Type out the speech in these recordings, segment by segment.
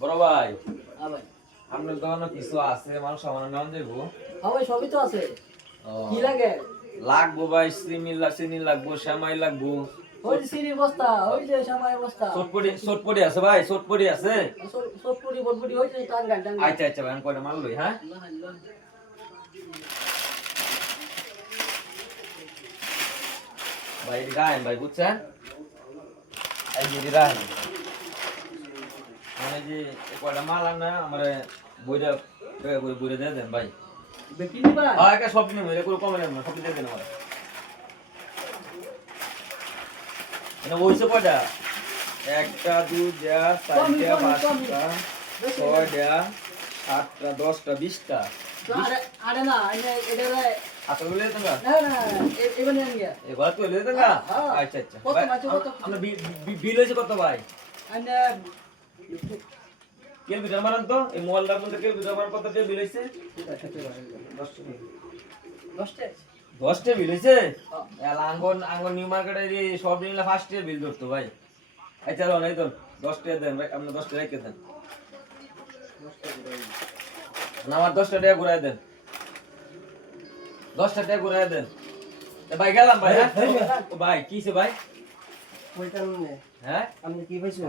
বড় ভাই হ্যাঁ ভাই। আপনার দোকানে কিছু আছে মাল সামান নেওয়া যাইবো? হ্যাঁ ভাই, সবই তো আছে। ও, কি লাগে? লাগবো ভাই, চিনি লাগবো, সেমাই লাগবো। ওই যে চিনির বস্তা, ওই যে সেমাই বস্তা। চটপটি আছে ভাই, চটপটি আছে। সবপুরি বটপুরি ওই যে টাঙ্গাইল টাঙ্গাইল। আচ্ছা আচ্ছা ভাই, আমি কয়টা মাল লই, হ্যাঁ। ভাই এটি রাখেন ভাই, বুঝছেন? এই যে এটি রাখেন, মানে যে এই কয়টা মাল আনা আমার বইটা বইটা দিয়ে দেন ভাই। বিক্রি নিবা? হ্যাঁ, একটা সব নিন, এটা কোনো কমে নেন না, সব দিয়ে দেন আমার। মানে ওইসব কয়টা? একটা, দুইটা, চারটা, পাঁচটা, ছয়টা, সাতটা, 10টা, 20টা। আরে আরে না, এটা আচ্ছা, ওগুলো দিয়ে দেন গা? না না, এবার নিয়ে গিয়া। এই ঘর তো দিয়ে দেন গা? হ্যাঁ। আচ্ছা আচ্ছা কত ভাই, মাছ কত? আমরা বিল হয়েছে কত ভাই? আইনা কিলোমিটার মারান তো, এই মোবাইলটার মধ্যে কিলোমিটার মারান কত টাকা বিল হয়েছে? 10টা। 10টা বিল হয়েছে? আঙ্গন নিউ মার্কেটের সব নিলে ফার্স্ট বিল ধরতো ভাই। এই চলো এই তো 10টা দেন ভাই, আপনি 10টা রেখে দেন না, আমার 10টা টাকা ঘুরাই দেন, 10টা টাকা ঘুরাই দেন। এ ভাই গেলাম ভাই, হ্যাঁ? ও ভাই কিছে ভাই? ওইটা নে হ্যাঁ আপনি কি পাইছেন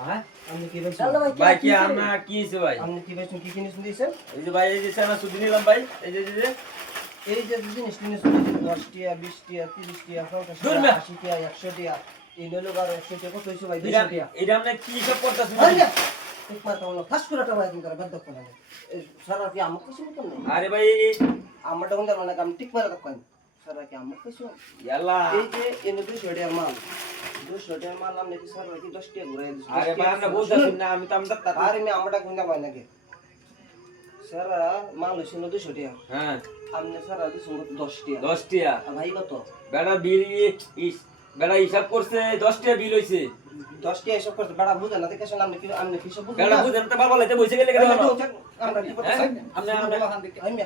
হ্যাঁ আপনি কি পাইছেন চলো ভাই, ভাই কি আমরা কি হইছে ভাই? আপনি কি পাইছেন কি জিনিস দিয়েছেন এই যে ভাই, এই যে সেনা সুদি নিলাম ভাই, এই যে এই যে জিনিস জিনিস দিয়েছেন 10 টাকা 20 টাকা 30 টাকা 50 দূর টাকা না। 80 টাকা 100 টাকা এই নিলো আর 100 টাকা কত হইছে ভাই 200 এটা টাকা এটা আমরা কি সব করতেছি? আরে ঠিক মাথা হলো ফাস করে টাকা দিন করে বাদ দাও না সারা কি আমাকে কিছু মতন নেই আরে ভাই আমার তখন দেব না আমি ঠিক মারা কই সারা কি আমাকে কিছু ইয়াল্লা, এই যে এনে 200 টাকার মাল 200 টাকার মাল আমি কি সারা কি 10 টাকা ঘুরাই দিছি আরে ভাই আমরা বুঝতাছি না, আমি তো আমরা আরে আমি আমটা গুন্ডা পাই নাকি সারা মাল হইছে 200 টাকা হ্যাঁ আপনি সারা দিছেন 10 টাকা 10 টাকা আর ভাই কত বেটা বিল বেটা হিসাব করছে 10 টাকা বিল হইছে। 10 টাকা এসব করতে বড় বুঝা না দেখে শুনে আপনি কি সব বুঝেন বেটা না বুঝেন তো বাবা লাইতে বসে গেলে কেন? আমরা কি করতে হ্যাঁ? আপনি আমি আপনি আমি